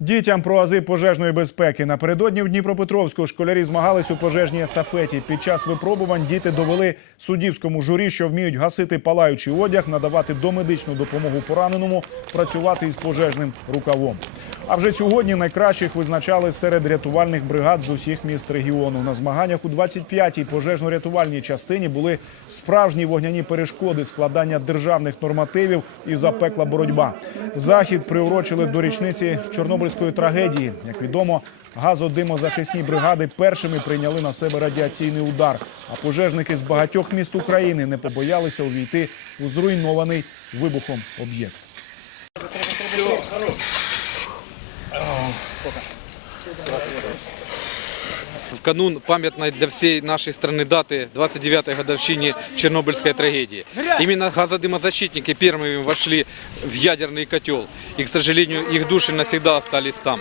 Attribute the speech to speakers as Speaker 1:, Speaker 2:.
Speaker 1: Дітям про ази пожежної безпеки напередодні в Дніпропетровську школярі змагались у пожежній естафеті. Під час випробувань діти довели суддівському журі, що вміють гасити палаючий одяг, надавати домедичну допомогу пораненому, працювати із пожежним рукавом. А вже сьогодні найкращих визначали серед рятувальних бригад з усіх міст регіону. На змаганнях у 25-й пожежно-рятувальній частині були справжні вогняні перешкоди, складання державних нормативів і запекла боротьба. Захід приурочили до річниці Чорнобильської трагедії. Як відомо, газодимозахисні бригади першими прийняли на себе радіаційний удар. А пожежники з багатьох міст України не побоялися увійти у зруйнований вибухом об'єкт.
Speaker 2: В канун памятной для всей нашей страны даты 29-й годовщине Чернобыльской трагедии. Именно газодымозащитники первыми вошли в ядерный котел. И, к сожалению, их души навсегда остались там.